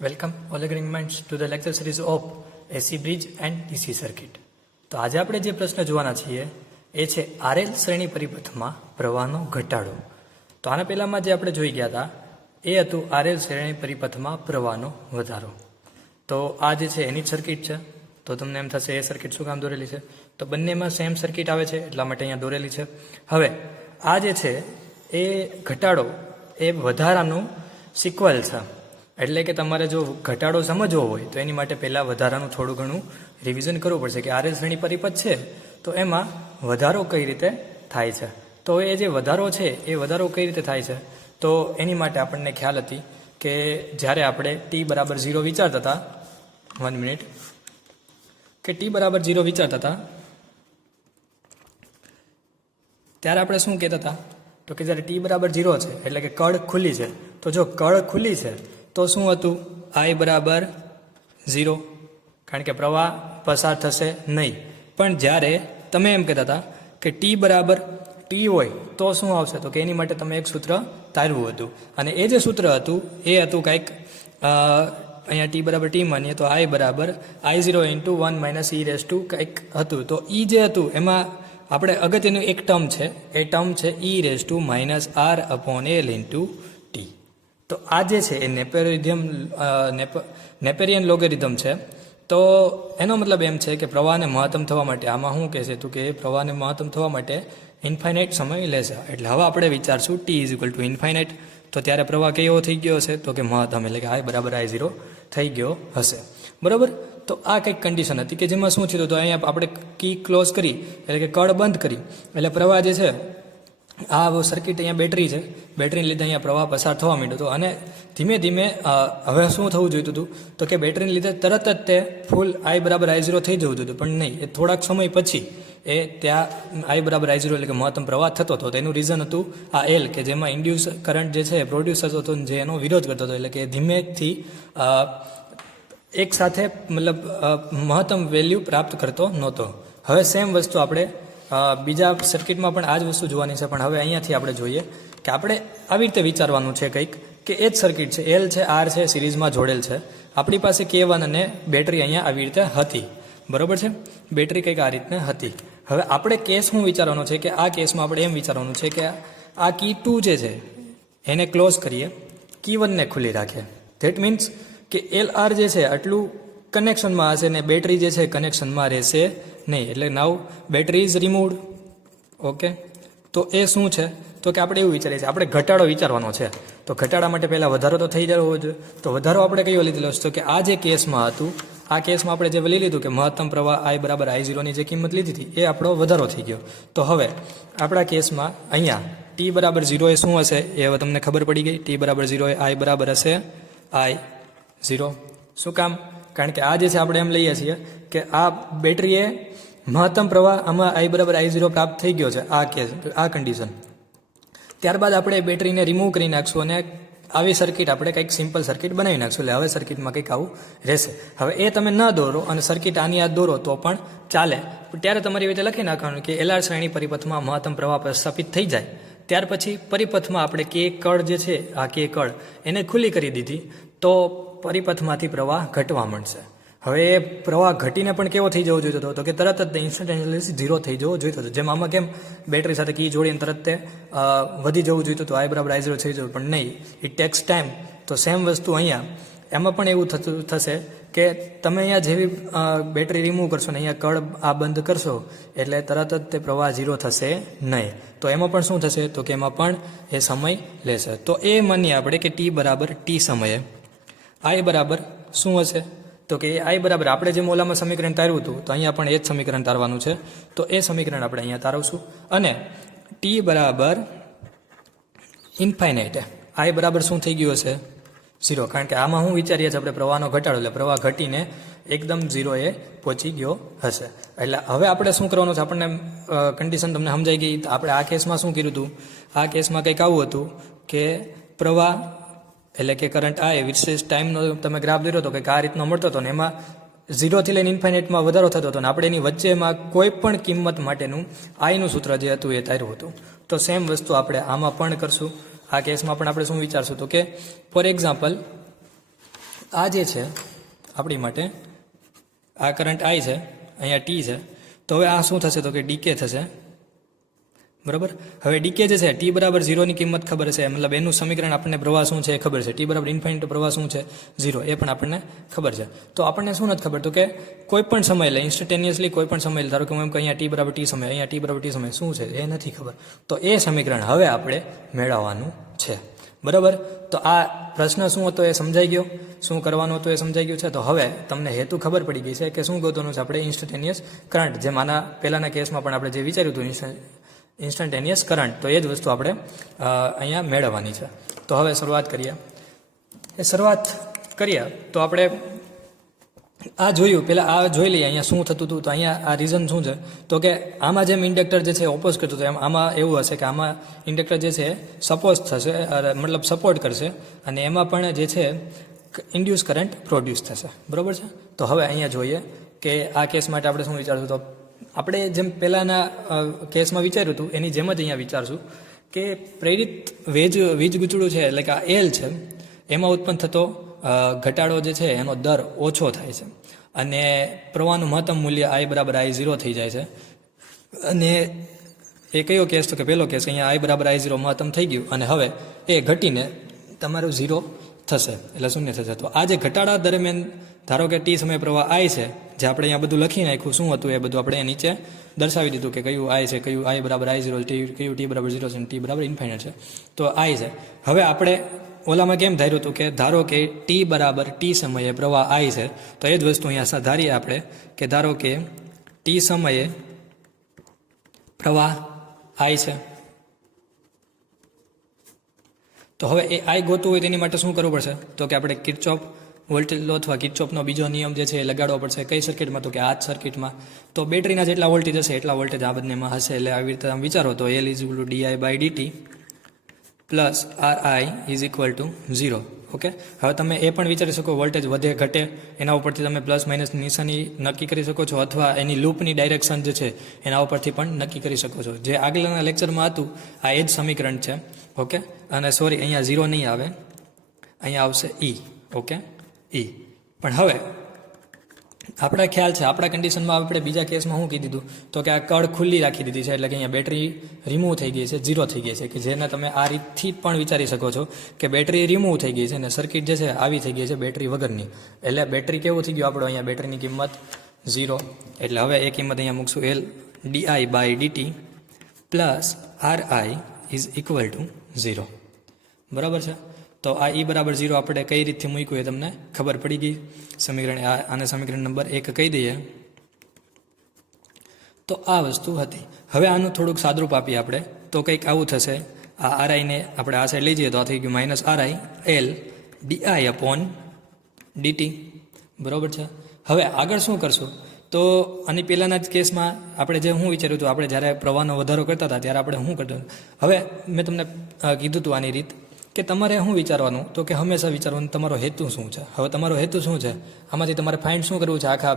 Welcome all agreeing minds to the lecture series of AC bridge and DC circuit. તો આજે આપણે જે પ્રશ્ન જોવાના છીએ એ છે આરએલ શ્રેણી પરિપથમાં પ્રવાહનો ઘટાડો. તો આના પહેલામાં જે આપણે જોઈ ગયા હતા એ હતું આરએલ શ્રેણી પરિપથમાં પ્રવાહનો વધારો. તો આ જે છે એની જ સર્કિટ છે. તો તમને એમ થશે એ સર્કિટ શું કામ દોરેલી છે? તો બંનેમાં સેમ સર્કિટ આવે છે એટલા માટે અહીંયા દોરેલી છે. હવે આ જે છે એ ઘટાડો એ વધારાનું સિક્વલ છે. એટલે કે તમારે જો ઘટાડો સમજવો હોય તો એની માટે પહેલાં વધારાનું થોડું ઘણું રિવિઝન કરવું પડશે કે આરએલ શ્રેણી પરિપથ છે તો એમાં વધારો કઈ રીતે થાય છે. તો એ જે વધારો છે એ વધારો કઈ રીતે થાય છે તો એની માટે આપણને ખ્યાલ હતી કે જ્યારે આપણે ટી બરાબર 0 વિચારતા હતા 1 મિનિટ કે ટી બરાબર 0 વિચારતા હતા ત્યારે આપણે શું કહેતા હતા તો કે જ્યારે ટી બરાબર 0 છે એટલે કે કળ ખુલ્લી છે. તો જો કળ ખુલ્લી છે તો શું હતું I બરાબર 0 કારણ કે પ્રવાહ પસાર થશે નહીં. પણ જ્યારે તમે એમ કહેતા હતા કે ટી બરાબર ટી હોય તો શું આવશે તો કે એની માટે તમે એક સૂત્ર તારવું હતું અને એ જે સૂત્ર હતું એ હતું કંઈક અહીંયા ટી બરાબર ટી માનીએ તો I બરાબર I0 into 1 minus e raise to કંઈક હતું. તો ઈ જે હતું એમાં આપણે અગત્યનું એક ટર્મ છે એ ટર્મ છે e raise to minus R upon l into T. તો આ જે છે એ નેપેરિયન લોગેરિધમ છે. તો એનો મતલબ એમ છે કે પ્રવાહને મહત્તમ થવા માટે આમાં શું કહેશે તો કે પ્રવાહને મહત્તમ થવા માટે ઇન્ફાઇનાઇટ સમય લેશે. એટલે હવે આપણે વિચારશું T is equal to infinite તો ત્યારે પ્રવાહ કેવો થઈ ગયો હશે તો કે મહત્તમ એટલે કે I બરાબર I0 થઈ ગયો હશે. બરાબર. તો આ કંઈક કન્ડિશન હતી કે જેમાં શું થયું તો અહીંયા આપણે કી ક્લોઝ કરી એટલે કે કળ બંધ કરી એટલે પ્રવાહ જે છે આ સર્કિટ અહીંયા બેટરી છે બેટરીને લીધે અહીંયા પ્રવાહ પસાર થવા માંડ્યો હતો અને ધીમે ધીમે હવે શું થવું જોઈતું હતું તો કે બેટરીને લીધે તરત જ તે ફૂલ I બરાબર I0 થઈ જવું જોઈતું પણ નહીં એ થોડાક સમય પછી એ ત્યાં I બરાબર I0 એટલે કે મહત્તમ પ્રવાહ થતો હતો. તેનું રીઝન હતું આ એલ કે જેમાં ઇન્ડ્યુસ કરંટ જે છે પ્રોડ્યુસ થતો હતો જે એનો વિરોધ કરતો હતો એટલે કે ધીમેથી એક સાથે મતલબ મહત્તમ વેલ્યુ પ્રાપ્ત કરતો નહોતો. હવે સેમ વસ્તુ આપણે બીજા સર્કિટમાં પણ આ જ વસ્તુ જોવાની છે પણ હવે અહીંયાથી આપણે જોઈએ કે આપણે આવી રીતે વિચારવાનું છે કંઈક કે એ જ સર્કિટ છે એલ છે આર છે સિરીઝમાં જોડેલ છે. આપણી પાસે K1 અને બેટરી અહીંયા આવી રીતે હતી. બરાબર છે. બેટરી કંઈક આ રીતને હતી. હવે આપણે કેસ શું વિચારવાનો છે કે આ કેસમાં આપણે એમ વિચારવાનું છે કે આ કી 2 જે છે એને ક્લોઝ કરીએ K1 ને ખુલ્લી રાખીએ. ધેટ મીન્સ કે એલ આર જે છે આટલું કનેક્શનમાં હશે ને બેટરી જે છે કનેક્શનમાં રહેશે નહીં. એટલે નાવ બેટરી ઇઝ રિમૂવડ. ઓકે. તો એ શું છે તો કે આપણે એવું વિચારીએ છીએ આપણે ઘટાડો વિચારવાનો છે. તો ઘટાડા માટે પહેલાં વધારો તો થઈ જવો જોઈએ. તો વધારો આપણે કયો લીધેલો છે તો કે આ જે કેસમાં હતું આ કેસમાં આપણે જે લઈ લીધું કે મહત્તમ પ્રવાહ I બરાબર I0 ની જે કિંમત લીધી હતી એ આપણો વધારો થઈ ગયો. તો હવે આપણા કેસમાં અહીંયા ટી બરાબર 0 એ શું હશે એ હવે તમને ખબર પડી ગઈ. ટી બરાબર 0 એ I બરાબર હશે I0. શું કામ? કારણ કે આ જે છે આપણે એમ લઈએ છીએ કે આ બેટરીએ મહત્તમ પ્રવાહ આમાં I બરાબર I0 પ્રાપ્ત થઈ ગયો છે આ કેસ આ કન્ડિશન. ત્યારબાદ આપણે બેટરીને રિમૂવ કરી નાખશું અને આવી સર્કિટ આપણે કંઈક સિમ્પલ સર્કિટ બનાવી નાખશું. એટલે હવે સર્કિટમાં કંઈક આવું રહેશે. હવે એ તમે ન દોરો અને સર્કિટ આની યાદ દોરો તો પણ ચાલે. ત્યારે તમારી રીતે લખી નાખવાનું કે એલઆર શ્રેણી પરિપથમાં મહત્તમ પ્રવાહ પ્રસ્થાપિત થઈ જાય ત્યાર પછી પરિપથમાં આપણે કે કળ જે છે આ કે કળ એને ખુલ્લી કરી દીધી તો પરિપથમાંથી પ્રવાહ ઘટવા માંડશે. હવે એ પ્રવાહ ઘટીને પણ કેવો થઈ જવો જોઈતો હતો તો કે તરત જ ઇન્સ્ટન્ટેનિયસલી 0 થઈ જવો જોઈતો હતો. જેમ આમાં કેમ બેટરી સાથે કી જોડીને તરત તે વધી જવું જોઈતું હતું I બરાબર I0 થઈ જવું પણ નહીં. It tax time. તો સેમ વસ્તુ અહીંયા એમાં પણ એવું થશે કે તમે અહીંયા જેવી બેટરી રિમૂવ કરશો ને અહીંયા કળ આ બંધ કરશો એટલે તરત જ તે પ્રવાહ 0 થશે નહીં. તો એમાં પણ શું થશે તો કે એમાં પણ એ સમય લેશે. તો એ માનીએ આપણે કે ટી બરાબર ટી સમયે I બરાબર શું હશે તો કે I બરાબર આપણે જે મોલામાં સમીકરણ તાર્યું હતું તો અહીંયા પણ એ જ સમીકરણ તારવાનું છે. તો એ સમીકરણ આપણે અહીંયા તારવશું અને ટી બરાબર ઇન્ફાઇનાઇટ I બરાબર શું થઈ ગયું હશે 0. કારણ કે આમાં હું વિચારીએ છીએ આપણે પ્રવાહનો ઘટાડો એટલે પ્રવાહ ઘટીને એકદમ 0 એ પહોંચી ગયો હશે. એટલે હવે આપણે શું કરવાનું છે આપણને કન્ડિશન તમને સમજાઈ ગઈ. આપણે આ કેસમાં શું કર્યું હતું આ કેસમાં કંઈક આવું હતું કે પ્રવાહ એટલે કે કરંટ આ વિશેષ ટાઈમનો તમે ગ્રાફ લીધો હતો કે આ રીતનો મળતો હતો ને એમાં 0 થી લઈને ઇન્ફાઇનાઇટમાં વધારો થતો હતો ને આપણે એની વચ્ચેમાં કોઈ પણ કિંમત માટેનું આઈનું સૂત્ર જે હતું એ તાર્યું હતું. તો સેમ વસ્તુ આપણે આમાં પણ કરશું. આ કેસમાં પણ આપણે શું વિચારશું તો કે ફોર એક્ઝામ્પલ આ જે છે આપણી માટે આ કરંટ આઈ છે, અહીંયા ટી છે, તો હવે આ શું થશે તો કે ડીકે થશે, બરાબર. હવે ડીકે જે છે ટી બરાબર 0ની કિંમત ખબર છે, મતલબ એનું સમીકરણ આપણને પ્રવાહ શું છે એ ખબર છે, ટી બરાબર ઇન્ફાઇનિટ પ્રવાહ શું છે 0 એ પણ આપણને ખબર છે. તો આપણને શું નથી ખબર તો કે કોઈ પણ સમય લે ઇન્સ્ટન્ટેનિયસલી કોઈ પણ સમય લે, ધારો કે હું એમ કે અહીંયા ટી બરાબર ટી સમય, અહીંયા ટી બરાબર ટી સમય શું છે એ નથી ખબર, તો એ સમીકરણ હવે આપણે મેળવવાનું છે, બરાબર. તો આ પ્રશ્ન શું હતો એ સમજાઈ ગયો, શું કરવાનું હતું એ સમજાઈ ગયું છે. તો હવે તમને હેતુ ખબર પડી ગઈ છે કે શું ગોતવાનું છે આપણે ઇન્સ્ટન્ટેનિયસ કરંટ, જેમ આના પહેલાના કેસમાં પણ આપણે જે વિચાર્યું હતું ઇન્સ્ટન્ટેનિયસ કરંટ, તો એ જ વસ્તુ આપણે અહીંયા મેળવવાની છે. તો હવે શરૂઆત કરીએ તો આપણે આ જોયું, પહેલાં આ જોઈ લઈએ અહીંયા શું થતું હતું. તો અહીંયા આ રીઝન શું છે તો કે આમાં જેમ ઇન્ડક્ટર જે છે ઓપોઝ કરતું હતું, એમ આમાં એવું હશે કે આમાં ઇન્ડક્ટર જે છે સપોઝ થશે, મતલબ સપોર્ટ કરશે, અને એમાં પણ જે છે ઇન્ડ્યુસ કરંટ પ્રોડ્યુસ થશે, બરાબર છે. તો હવે અહીંયા જોઈએ કે આ કેસ માટે આપણે શું વિચારશું. તો આપણે જેમ પહેલાંના કેસમાં વિચાર્યું હતું એની જેમ જ અહીંયા વિચારશું કે પ્રેરિત વીજ ગૂંચળું છે, એટલે કે આ એલ છે, એમાં ઉત્પન્ન થતો ઘટાડો જે છે એનો દર ઓછો થાય છે, અને પ્રવાહનું મહત્તમ મૂલ્ય આઈ બરાબર I0 થઈ જાય છે. અને એ કયો કેસ તો કે પહેલો કેસ, અહીંયા આઈ બરાબર I0 મહત્તમ થઈ ગયું, અને હવે એ ઘટીને તમારું 0 થશે, એટલે શૂન્ય થશે. તો આ જે ઘટાડા દરમિયાન ધારો કે ટી સમય પ્રવાહ આઈ છે, જે આપણે અહીંયા બધું લખી નાખ્યું શું હતું એ બધું આપણે નીચે દર્શાવી દીધું કે કયું આઈ છે, કયું આઈ બરાબર I0, કયું ટી બરાબર 0 છે, ટી બરાબર ઇન્ફાઇનાઇટ છે, તો આઈ છે. હવે આપણે ઓલામાં કેમ ધાર્યું હતું કે ધારો કે ટી બરાબર ટી સમયે પ્રવાહ આઈ છે, તો એ જ વસ્તુ અહીંયા ધારીએ આપણે કે ધારો કે ટી સમયે પ્રવાહ આઈ છે. તો હવે એ આઈ ગોતવું હોય તેની માટે શું કરવું પડશે તો કે આપણે કિર્ચોફ વોલ્ટેજ લો અથવા કિર્ચોફનો બીજો નિયમ જે છે એ લગાડવો પડશે. કઈ સર્કિટમાં તો કે આ જ સર્કિટમાં. તો બેટરીના જેટલા વોલ્ટેજ હશે એટલા વોલ્ટેજ આ બંનેમાં હશે, એટલે આવી રીતે આમ વિચારો તો L is equal two di/dt plus Ri is equal two 0. Okay, હવે તમે એ પણ વિચારી શકો વોલ્ટેજ વધે ઘટે એના ઉપરથી તમે પ્લસ માઇનસ નિશાની નક્કી કરી શકો છો, અથવા એની લૂપની ડાયરેક્શન જે છે એના ઉપરથી પણ નક્કી કરી શકો છો. જે આગળના લેક્ચરમાં હતું આ એ જ સમીકરણ છે. ઓકે, અને સોરી અહીંયા 0 નહીં આવે, અહીંયા આવશે E. Okay, E. પણ હવે આપણા ખ્યાલ છે, આપણા કન્ડિશનમાં આપણે બીજા કેસમાં શું કીધું તો કે આ કળ ખુલ્લી રાખી દીધી છે, એટલે કે અહીંયા બેટરી રિમૂવ થઈ ગઈ છે, 0 થઈ ગઈ છે, કે જેને તમે આ રીતથી પણ વિચારી શકો છો કે બેટરી રિમૂવ થઈ ગઈ છે અને સર્કિટ જે છે આવી થઈ ગઈ છે બેટરી વગરની. એટલે બેટરી કેવું થઈ ગયું આપણો અહીંયા બેટરીની કિંમત 0. એટલે હવે એ કિંમત અહીંયા મૂકશું L di/dt plus Ri is equal two 0. બરાબર છે. તો આ E બરાબર 0 આપણે કઈ રીતથી મૂક્યું એ તમને ખબર પડી ગઈ. સમીકરણ આને સમીકરણ નંબર 1 કહી દઈએ તો આ વસ્તુ હતી. હવે આનું થોડુંક સાદરૂપ આપીએ આપણે તો કંઈક આવું થશે. આ RI ને આપણે આ સાઈડ લઈ જઈએ તો આ થઈ ગયું માઇનસ RI L di/dt. બરાબર છે. હવે આગળ શું કરશું તો આની પહેલાંના જ કેસમાં આપણે જે હું વિચાર્યું હતું, આપણે જ્યારે પ્રવાહનો વધારો કરતા હતા ત્યારે આપણે શું કરતું. હવે મેં તમને કીધું હતું આની રીત કે તમારે શું વિચારવાનું તો કે હંમેશા વિચારવાનું તમારો હેતુ શું છે. હવે તમારો હેતુ શું છે આમાંથી તમારે ફાઇન્ડ શું કરવું છે. આખા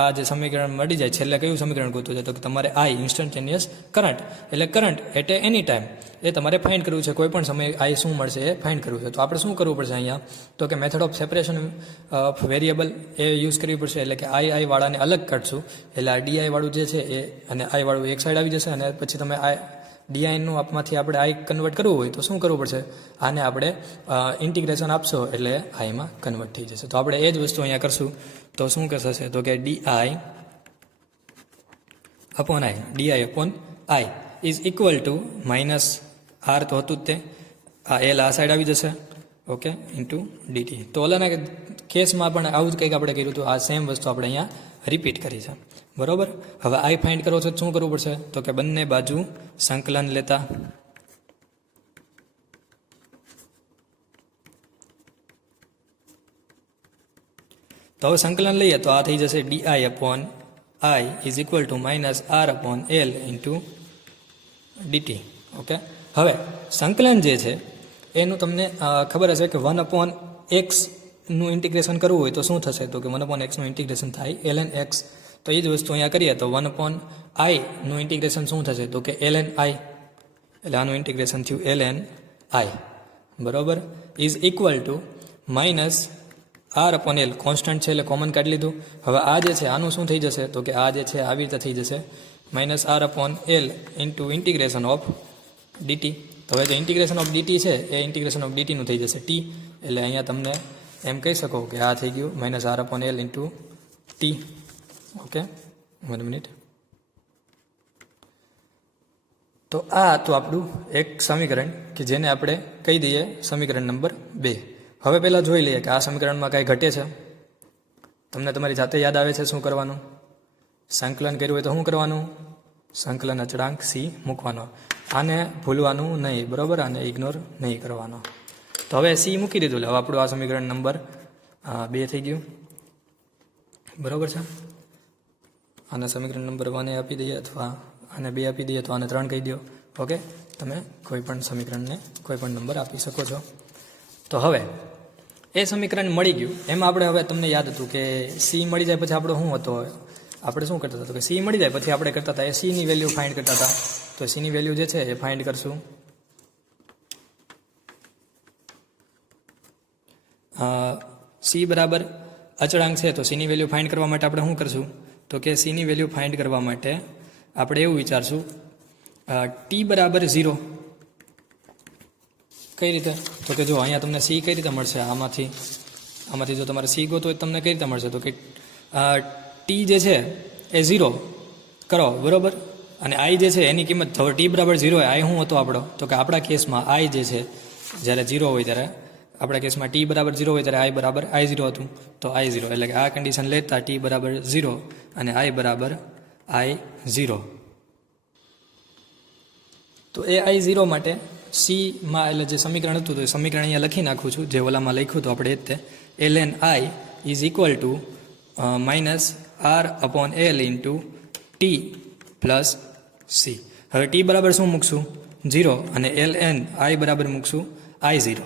આ જે સમીકરણ મળી જાય છેલ્લે કયું સમીકરણ ગોતવું છે તો કે તમારે આઈ ઇન્સ્ટન્ટેનિયસ કરંટ, એટલે કરંટ એટ એની ટાઈમ એ તમારે ફાઇન્ડ કરવું છે. કોઈ પણ સમયે આઈ શું મળશે એ ફાઇન્ડ કરવું છે. તો આપણે શું કરવું પડશે અહીંયા તો કે method of separation of variable A use કરવી પડશે. એટલે કે આઈ વાળાને અલગ કાઢશું, એટલે આ ડીઆઈ વાળું જે છે એ અને આઈ વાળું એક સાઈડ આવી જશે, અને પછી તમે આ ડીઆઈનું આપમાંથી આપણે આઈ કન્વર્ટ કરવું હોય તો શું કરવું પડશે, આને આપણે ઇન્ટિગ્રેશન આપશો એટલે આઈમાં કન્વર્ટ થઈ જશે. તો આપણે એ જ વસ્તુ અહીંયા કરશું. તો શું થશે તો કે d i upon i is equal to minus r તો હતું જ તે, આ એલ આ સાઈડ આવી જશે. Okay, into DT. તો ઓલાના કેસમાં પણ આવું જ કંઈક આપણે કર્યું હતું. આ સેમ વસ્તુ આપણે અહીંયા રિપીટ કરી છે. બરાબર. હવે આઈ ફાઇન્ડ કરવો છે શું કરવું પડશે તો કે બંને બાજુ સંકલન લેતા તો હવે સંકલન લઈએ તો આ થઈ જશે d i upon i is equal to minus r upon l into d t. Okay, હવે સંકલન જે છે એનું તમને ખબર હશે કે 1/x નું ઇન્ટિગ્રેશન કરવું હોય તો શું થશે તો કે 1/x નું ઇન્ટિગ્રેશન થાય ln x. તો એ જ વસ્તુ અહીંયા કરીએ તો 1/i નું ઇન્ટિગ્રેશન શું થશે તો કે ln i, એટલે આનું ઇન્ટિગ્રેશન થયું ln i. બરાબર. Is equal to minus r upon l constant છે એટલે કોમન કાઢી લીધું. હવે આ જે છે આનું શું થઈ જશે તો કે આ જે છે આવી રીતે થઈ જશે minus r upon l into integration of d t. તો હવે જે ઇન્ટિગ્રેશન ઓફ ડીટી છે એ ઇન્ટિગ્રેશન ઓફ ડીટીનું થઈ જશે ટી. એટલે અહીંયા તમને એમ કહી શકો કે આ થઈ ગયું minus r upon l into t. Okay, 1 minute. તો આ હતું આપણું એક સમીકરણ કે જેને આપણે કહી દઈએ સમીકરણ નંબર 2. હવે પહેલાં જોઈ લઈએ કે આ સમીકરણમાં કાંઈ ઘટે છે. તમને તમારી જાતે યાદ આવે છે શું કરવાનું? સંકલન કર્યું હોય તો શું કરવાનું? સંકલન અચળાંક સી મૂકવાનો. આને ભૂલવાનું નહીં, બરાબર? આને ઇગ્નોર નહીં કરવાનો. તો હવે સી મૂકી દીધું. હવે આપણું આ સમીકરણ નંબર 2 થઈ ગયું, બરાબર છે? આને સમીકરણ નંબર 1 આપી દઈએ અથવા આને 2 આપી દઈએ તો આને 3 કહી દો. ઓકે, તમે કોઈ પણ સમીકરણને કોઈ પણ નંબર આપી શકો છો. તો હવે એ સમીકરણ મળી ગયું. એમાં આપણે હવે તમને યાદ હતું કે સી મળી જાય પછી આપણો શું હતો? આપણે શું કરતા હતા કે સી મળી જાય પછી આપણે કરતા હતા એ સીની વેલ્યુ ફાઇન્ડ કરતા હતા. તો સીની વેલ્યુ જે છે એ ફાઇન્ડ કરશું. સી બરાબર અચળાંક છે તો સીની વેલ્યુ ફાઇન્ડ કરવા માટે આપણે શું કરશું તો કે સીની વેલ્યુ ફાઇન્ડ કરવા માટે આપણે એવું વિચારશું ટી બરાબર 0. કઈ રીતે? તો કે જો અહીંયા તમને સી કઈ રીતે મળશે? આમાંથી જો તમારે સી ગોતો હોય તમને કઈ રીતે મળશે? તો કે ટી જે છે એ 0 કરો, બરાબર? અને આઈ જે છે એની કિંમત હવે ટી બરાબર 0 હોય. આઈ શું હતો આપણો? તો કે આપણા કેસમાં આઈ જે છે જ્યારે 0 હોય ત્યારે આપણા કેસમાં ટી બરાબર 0 હોય ત્યારે આઈ બરાબર આઈ 0 હતું. તો આઈ 0 એટલે કે આ કન્ડિશન લેતા ટી બરાબર 0 અને આઈ બરાબર આઈ 0. તો એ આઈ 0 માટે સીમાં એટલે જે સમીકરણ હતું તો એ સમીકરણ અહીંયા લખી નાખું છું જે ઓલામાં લખ્યું હતું આપણે એ જ તે. ln i is equal to minus r upon l into t plus c. હવે ટી બરાબર શું મૂકશું? 0 અને ln i બરાબર મૂકશું આઈ 0.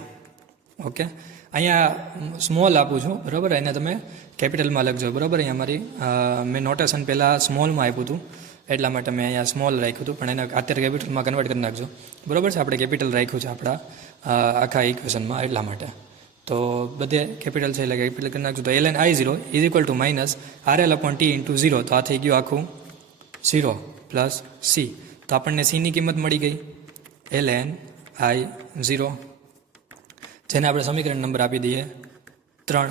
ઓકે, અહીંયા સ્મોલ આપું છું, બરાબર? એને તમે કેપિટલમાં લખજો, બરાબર? અહીંયા મારી મેં નોટેશન પહેલાં સ્મોલમાં આપ્યું હતું એટલા માટે મેં અહીંયા સ્મોલ રાખ્યું હતું, પણ એને અત્યારે કેપિટલમાં કન્વર્ટ કરી નાખજો, બરાબર છે? આપણે કેપિટલ રાખ્યું છે આપણા આખા ઇક્વેશનમાં એટલા માટે. તો બધે કેપિટલ છે એટલે કેપિટલ કરી નાખજો. તો ln i0 is equal to minus RL upon T into 0. તો આ થઈ ગયું આખું 0 પ્લસ સી. તો આપણને સીની કિંમત મળી ગઈ ln i0, જેને આપણે સમીકરણ નંબર આપી દઈએ 3.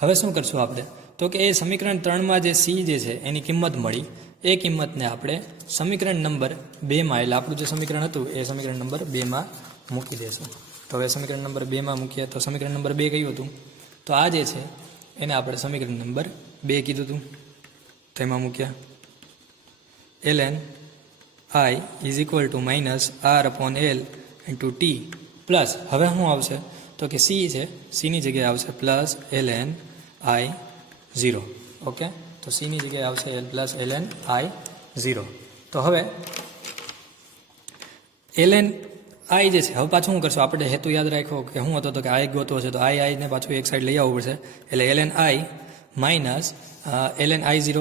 હવે શું કરશું આપણે? તો કે એ સમીકરણ 3માં જે સી જે છે એની કિંમત મળી, એ કિંમતને આપણે સમીકરણ નંબર 2માં એટલે આપણું જે સમીકરણ હતું એ સમીકરણ નંબર 2માં મૂકી દઈશું. તો હવે સમીકરણ નંબર 2માં મૂકીએ તો સમીકરણ નંબર 2 કયું હતું? તો આ જે છે એને આપણે સમીકરણ નંબર 2 કીધું હતું, તેમાં મૂક્યા ln i is equal to minus r upon l into t plus હવે શું આવશે તો કે સી છે, સીની જગ્યાએ આવશે પ્લસ ln i0. ઓકે, તો સીની જગ્યાએ આવશે પ્લસ ln i0. તો હવે ln i જે છે હવે પાછું શું કરશું? આપણે હેતુ યાદ રાખો કે શું હતો તો કે આઈ ગોતવો છે, તો આઈ ને પાછું એક સાઈડ લઈ આવવું પડશે. એટલે ln i minus ln i0,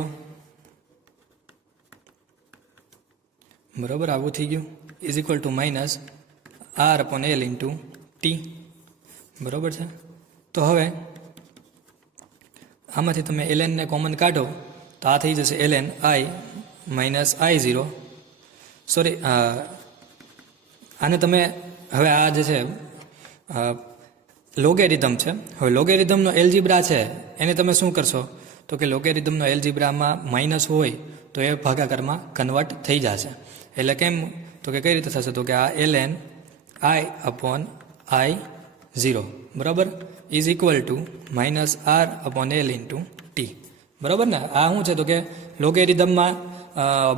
બરાબર? આવું થઈ ગયું is equal to minus r upon l into t, બરાબર છે? તો હવે આમાંથી તમે ln ને કોમન કાઢો તો આ થઈ જશે ln i minus i0. Sorry, આને તમે હવે આ જે છે લોગેરિધમ છે. હવે લોગેરિધમનો એલ્જીબ્રા છે એને તમે શું કરશો તો કે લોગેરિધમનો એલ્જીબ્રામાં માઇનસ હોય તો એ ભાગાકારમાં કન્વર્ટ થઈ જશે. એટલે કેમ તો કે કઈ રીતે થશે તો કે આ ln i અપોન i0, બરાબર, is equal to minus r upon l into t, બરાબર ને? આ શું છે તો કે લોગેરિધમમાં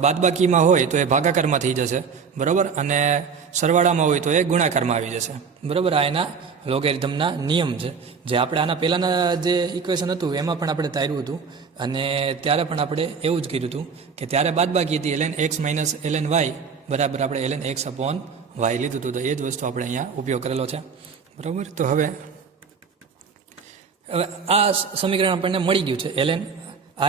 બાદબાકીમાં હોય તો એ ભાગાકારમાં થઈ જશે, બરાબર? અને સરવાળામાં હોય તો એ ગુણાકારમાં આવી જશે, બરાબર? આ એના લોગેરિધમના નિયમ છે જે આપણે આના પહેલાંના જે ઇક્વેશન હતું એમાં પણ આપણે તાર્યું હતું અને ત્યારે પણ આપણે એવું જ કીધું હતું કે ત્યારે બાદબાકી હતી ln x minus ln y બરાબર આપણે ln x અપોન y લીધું હતું. તો એ જ વસ્તુ આપણે અહીંયા ઉપયોગ કરેલો છે, બરાબર? તો હવે આ સમીકરણ આપણને મળી ગયું છે ln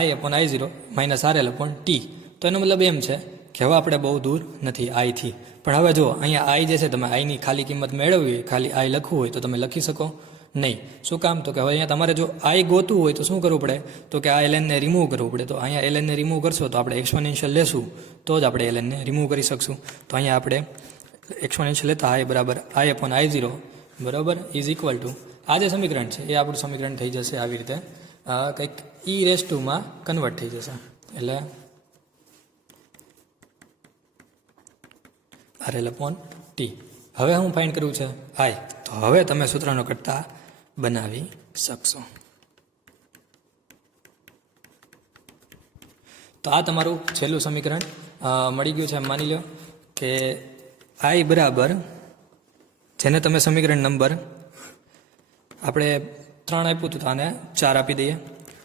i upon i0 minus RL upon T. તો એનો મતલબ એમ છે કે હવે આપણે બહુ દૂર નથી આઈથી. પણ હવે જો અહીંયા આઈ જે છે તમે આઈની ખાલી કિંમત મેળવવી હોય, ખાલી આઈ લખવું હોય તો તમે લખી શકો, નહીં. શું કામ? તો કે હવે અહીંયા તમારે જો આઈ ગોતવું હોય તો શું કરવું પડે? તો કે આ એલએનને રિમૂવ કરવું પડે. તો અહીંયા એલએનને રિમૂવ કરશો તો આપણે એક્સપોનેન્શિયલ લેશું તો જ આપણે એલએનને રિમૂવ કરી શકશું. તો અહીંયા આપણે એક્સપોનેન્શિયલ લેતા આઈ બરાબર આઈ અપોન I0 બરાબર ઇઝ ઇક્વલ ટુ આ જે સમીકરણ છે એ આપણું સમીકરણ થઈ જશે આવી રીતે કંઈક e⁻² કન્વર્ટ થઈ જશે. એટલે RL અપોન T. હવે હું ફાઇન્ડ કરવું છે આઈ. તો હવે તમે સૂત્રનો કરતા બનાવી શકશો. તો આ તમારું છેલ્લું સમીકરણ મળી ગયું છે. એમ માની લો કે આઈ બરાબર જેને તમે સમીકરણ નંબર આપણે 3 આપ્યું હતું તો આને 4 આપી દઈએ.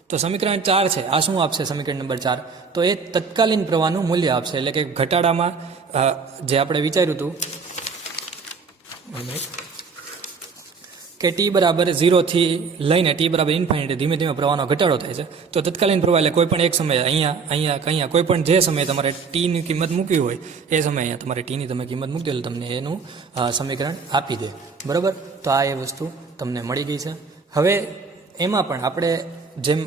તો સમીકરણ 4 છે આ શું આપશે? સમીકરણ નંબર 4 તો એ તત્કાલીન પ્રવાહનું મૂલ્ય આપશે. એટલે કે ઘટાડામાં જે આપણે વિચાર્યું હતું કે ટી બરાબર 0 થી લઈને ટી બરાબર ઇન્ફાઇનિટી ધીમે ધીમે પ્રવાહનો ઘટાડો થાય છે. તો તત્કાલીન પ્રવાહ એટલે કોઈ પણ એક સમયે અહીંયા કોઈ પણ જે સમયે તમારે ટીની કિંમત મૂકવી હોય એ સમયે અહીંયા તમારે ટીની તમે કિંમત મૂકી એટલે તમને એનું સમીકરણ આપી દે. બરાબર? તો આ એ વસ્તુ તમને મળી ગઈ છે. હવે એમાં પણ આપણે જેમ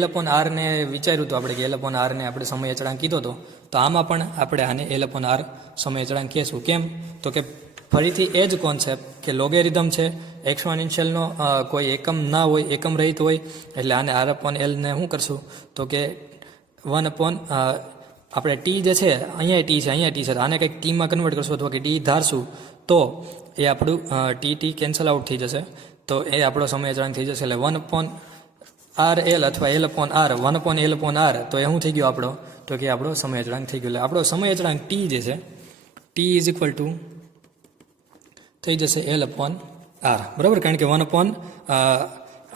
L/R ને વિચાર્યું હતું આપણે કે L/R ને આપણે સમય અચળાંક કીધો હતો, તો આમાં પણ આપણે આને L/R સમય અચળાંક કહેશું. કેમ? તો કે ફરીથી એ જ કોન્સેપ્ટ કે લોગેરિધમ છે, એક્સપોનેન્શિયલનો કોઈ એકમ ના હોય, એકમ રહિત હોય, એટલે આને R/L ને શું કરશું? તો કે 1 આપણે ટી જે છે અહીંયા ટી છે, અહીંયા ટી છે, આને કંઈક ટીમાં કન્વર્ટ કરશું અથવા કે ટી ધારશું તો એ આપણું ટી કેન્સલ આઉટ થઈ જશે. તો એ આપણો સમય અચળાંક થઈ જશે. એટલે 1/RL અથવા L/R 1/L/R તો એ શું થઈ ગયો આપણો? તો કે આપણો સમય અચળાંક થઈ ગયો. એટલે આપણો સમય અચળાંક ટી જે છે ટી ઇઝ ઇક્વલ ટુ થઈ જશે L/R. બરાબર? કારણ કે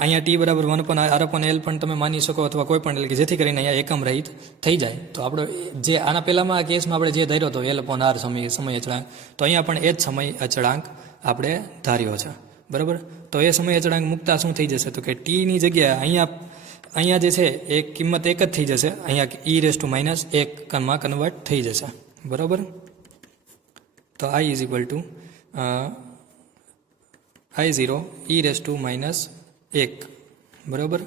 અહીંયા ટી બરાબર 1/R/L પણ તમે માની શકો અથવા કોઈ પણ, એટલે કે જેથી કરીને અહીંયા એકમ રહિત થઈ જાય. તો આપણો જે આના પહેલામાં કેસમાં આપણે જે ધાર્યો હતો L/R સમય અચળાંક, તો અહીંયા પણ એ જ સમય અચળાંક આપણે ધાર્યો છે. બરાબર? તો એ સમય અચળાંક મૂકતા શું થઈ જશે? તો કે ટીની જગ્યાએ અહીંયા જે છે એ કિંમત એક જ થઈ જશે. અહીંયા e⁻1 કન્વર્ટ થઈ જશે. બરાબર? તો I is equal two I0 e⁻1. બરાબર?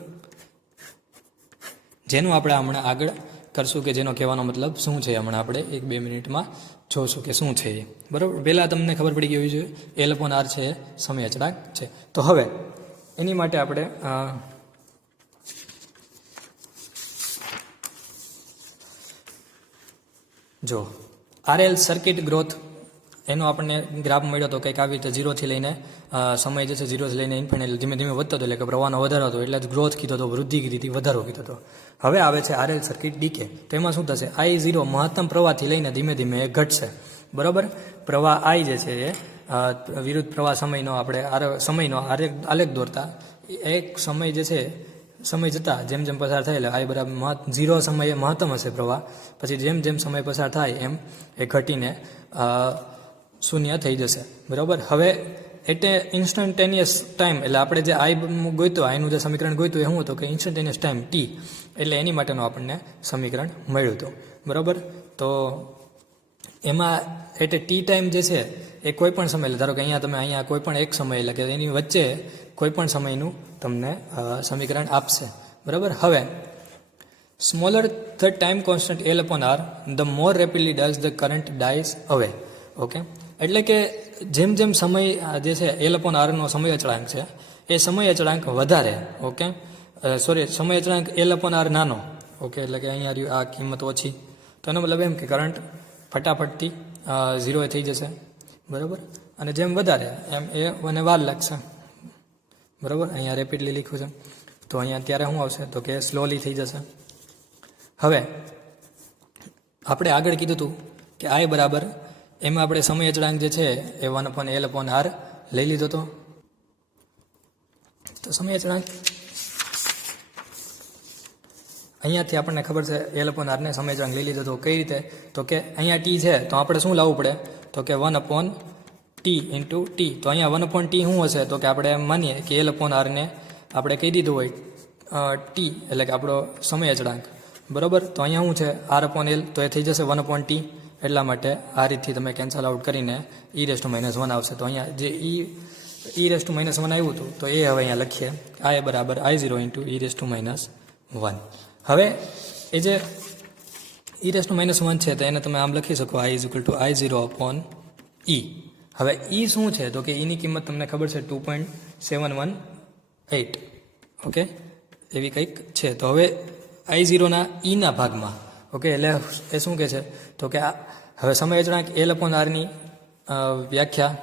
જેનું આપણે હમણાં આગળ કરશું કે જેનો કહેવાનો મતલબ શું છે હમણાં આપણે 1-2 મિનિટમાં જોશું કે શું છે એ. બરાબર? પહેલાં તમને ખબર પડી ગઈ હોવી જોઈએ L/R છે એ સમય અચળાંક છે. તો હવે એની માટે આપણે જો RL સર્કિટ ગ્રોથ એનો આપણને ગ્રાફ મળ્યો હતો કંઈક આવી રીતે 0 થી લઈને સમય જે છે 0 થી લઈને ઇન્ફિનિટ ધીમે ધીમે વધતો હતો, એટલે કે પ્રવાહનો વધારો હતો, એટલે જ ગ્રોથ કીધો હતો, વૃદ્ધિ કીધી હતી, વધારો કીધો હતો. હવે આવે છે RL સર્કિટ ડીકે. તો એમાં શું થશે? I0 મહત્તમ પ્રવાહથી લઈને ધીમે ધીમે ઘટશે. બરાબર? પ્રવાહ I જે છે એ વિરુદ્ધ પ્રવાહ સમયનો આપણે સમયનો આલેખ દોરતા એક સમય જે છે સમય જતાં જેમ જેમ પસાર થાય એટલે I બરાબર 0 સમયે મહત્તમ હશે પ્રવાહ, પછી જેમ જેમ સમય પસાર થાય એમ એ ઘટીને શૂન્ય થઈ જશે. બરાબર? હવે એટલે ઇન્સ્ટન્ટેનિયસ ટાઈમ, એટલે આપણે જે આઈ ગોઈતું, આઈનું જે સમીકરણ ગોઈતું એ શું હતું કે ઇન્સ્ટન્ટેનિયસ ટાઈમ ટી, એટલે એની માટેનું આપણને સમીકરણ મળ્યું હતું. બરાબર? તો એમાં એટલે ટી ટાઈમ જે છે એ કોઈ પણ સમય, એટલે ધારો કે અહીંયા કોઈ પણ એક સમય, એટલે કે એની વચ્ચે કોઈ પણ સમયનું તમને સમીકરણ આપશે. બરાબર? હવે smaller the time constant L/R the more rapidly does the current dyes અવે. ઓકે? એટલે કે જેમ જેમ સમય જે છે L/R નો સમય અચળાંક છે એ સમય અચળાંક વધારે. ઓકે? સમય અચળાંક L/R નાનો. ઓકે? એટલે કે અહીંયા આ કિંમત ઓછી, તો એનો મતલબ એમ કે કરંટ ફટાફટથી 0 થઈ જશે. બરાબર? અને જેમ વધારે એમ એ મને વાર લાગશે. બરાબર? અહીંયા રેપિડલી લખ્યું છે, તો અહીંયા ત્યારે શું આવશે? તો કે સ્લોલી થઈ જશે. હવે આપણે આગળ કીધું હતું કે I બરાબર એમાં આપણે સમય અચળાંક જે છે એ 1/L/R લઈ લીધો હતો. તો સમય અચળાંક અહીંયાથી આપણને ખબર છે L/R ને સમય અચળાંક લઈ લીધો હતો. કઈ રીતે? તો કે અહીંયા ટી છે તો આપણે શું લાવવું પડે? તો કે 1/T × T. તો અહીંયા 1/T શું હશે? તો કે આપણે એમ માનીએ કે L/R ને આપણે કહી દીધું હોય ટી, એટલે કે આપણો સમય અચળાંક. બરાબર? તો અહીંયા શું છે? R/L, તો એ થઈ જશે 1/T. એટલા માટે આ રીતથી તમે કેન્સલ આઉટ કરીને e⁻1 આવશે. તો અહીંયા જે e−1 આવ્યું હતું તો એ હવે અહીંયા લખીએ I બરાબર I0 ઇન્ટુ e−1. હવે એ જે e−1 છે તો એને તમે આમ લખી શકો I I0 અપોન e. હવે e શું છે તો કે eની કિંમત તમને ખબર છે 2.718. ઓકે, એવી કંઈક છે. તો હવે I0ના ના ભાગમાં ઓકે એટલે એ શું કહે છે તો કે આ હવે સમય અચળાંક L/Rની વ્યાખ્યા,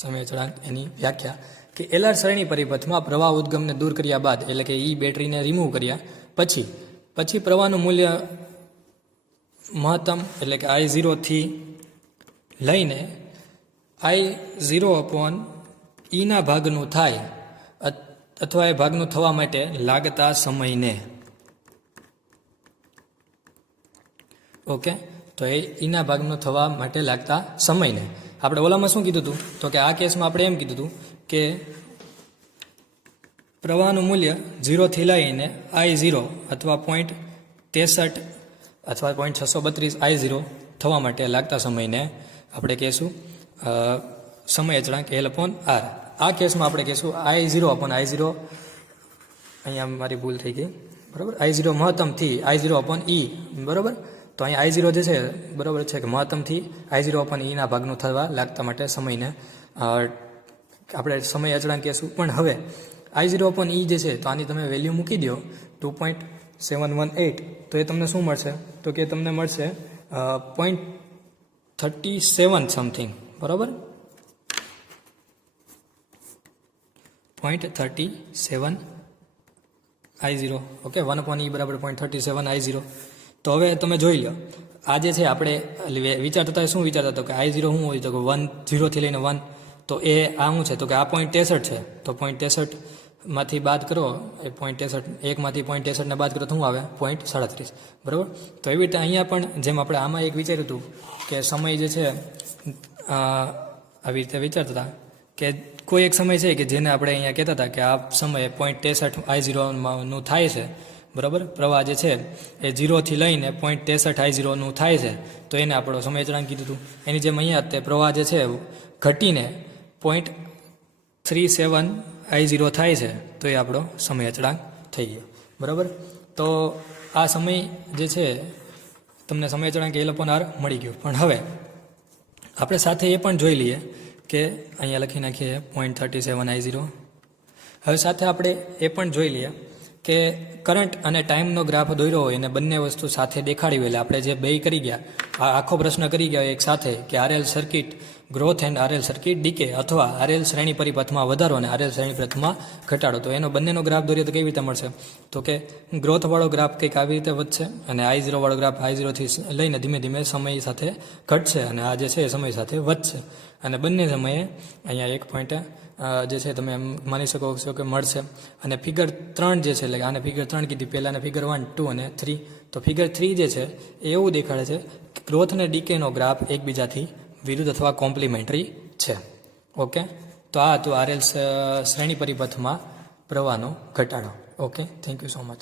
સમય અચળાંક એની વ્યાખ્યા કે LR શ્રેણી પરિપથમાં પ્રવાહ ઉદ્ગમને દૂર કર્યા બાદ એટલે કે બેટરીને રિમૂવ કર્યા પછી પ્રવાહનું મૂલ્ય મહત્તમ એટલે કે I0 થી લઈને I0 અપોન ના ભાગનું થાય અથવા એ ભાગનું થવા માટે લાગતા સમયને. ઓકે, તો એ ના ભાગનું થવા માટે લાગતા સમયને આપણે ઓલામાં શું કીધું હતું તો કે આ કેસમાં આપણે એમ કીધું હતું કે પ્રવાહનું મૂલ્ય 0 થી લઈને I0 અથવા 0.63 અથવા 0.632 I0 થવા માટે લાગતા સમયને આપણે કહીશું સમય અચળાંક L/R. આ કેસમાં આપણે કહીશું I0 અપોન I0, અહીંયા મારી ભૂલ થઈ ગઈ બરાબર, I0 મહત્તમથી I0 અપોન E બરાબર. તો અહીંયા I0 જે છે બરાબર છે કે મહત્તમથી I0 અપોન ના ભાગનું થવા લાગતા માટે સમયને આપણે સમય અચળાંક કહીશું. પણ હવે I0 અપોન જે છે તો આની તમે વેલ્યુ મૂકી દો 2.718 તો એ તમને શું મળશે તો કે તમને મળશે 0.37 સમથિંગ બરાબર, 0.37 I0. ઓકે, 1/E બરાબર 0.37 I0. તો હવે તમે જોઈ લો આ જે છે આપણે વિચારતા હતા શું વિચારતા હતો કે I0 શું હોય તો કે 0 થી લઈને 1 તો એ આ શું છે તો કે આ 0.63 છે તો 0.63માંથી બાદ કરો એ 0.63 એકમાંથી 0.63 ને બાદ કરો તો શું આવે 0.37 બરાબર. તો એવી રીતે અહીંયા પણ જેમ આપણે આમાં એક વિચાર્યું હતું કે સમય જે છે આવી રીતે વિચારતા હતા કે કોઈ એક સમય છે કે જેને આપણે અહીંયા કહેતા હતા કે આ સમયે 0.63 I0નું થાય છે બરાબર. પ્રવાહ જે છે એ 0 થી લઈને 0.63 I0નું થાય છે તો એને આપણો સમય અચળાંક કીધું હતું. એની જેમ અહીંયા તે પ્રવાહ જે છે ઘટીને 0.37 I0 થાય છે તો એ આપણો સમય અચળાંક થઈ ગયો બરાબર. તો આ સમય જે છે તમને સમય અચળાંક L/R મળી ગયો. પણ હવે આપણે સાથે એ પણ જોઈ લઈએ કે અહીંયા લખી નાખીએ 0.37 I0. હવે સાથે આપણે એ પણ જોઈ લઈએ કે કરંટ અને ટાઈમનો ગ્રાફ દોર્યો હોય અને બંને વસ્તુ સાથે દેખાડી હોય એટલે આપણે જે બે કરી ગયા આ આખો પ્રશ્ન કરી ગયા એક સાથે કે RL circuit growth and RL circuit decay અથવા RL શ્રેણી પરિપથમાં વધારો અને RL શ્રેણી પરિપથમાં ઘટાડો. તો એનો બંનેનો ગ્રાફ દોરીએ તો કેવી રીતે મળશે તો કે ગ્રોથવાળો ગ્રાફ કંઈક આવી રીતે વધશે અને I0 વાળો ગ્રાફ I0 થી લઈને ધીમે ધીમે સમય સાથે ઘટશે અને આ જે છે એ સમય સાથે વધશે અને બંને સમયે અહીંયા એક પોઈન્ટ જે છે તમે એમ માની શકો છો કે મળશે. અને ફિગર 3 જે છે એટલે આને ફિગર 3 કીધી પહેલાંને ફિગર 1, 2 અને 3. તો ફિગર 3 જે છે એ એવું દેખાડે છે કે ગ્રોથ અને ડીકેનો ગ્રાફ એકબીજાથી વિરુદ્ધ અથવા કોમ્પ્લિમેન્ટરી છે. ઓકે, તો આ હતું RL શ્રેણી પરિપથમાં પ્રવાહનો ઘટાડો. Okay, thank you so much.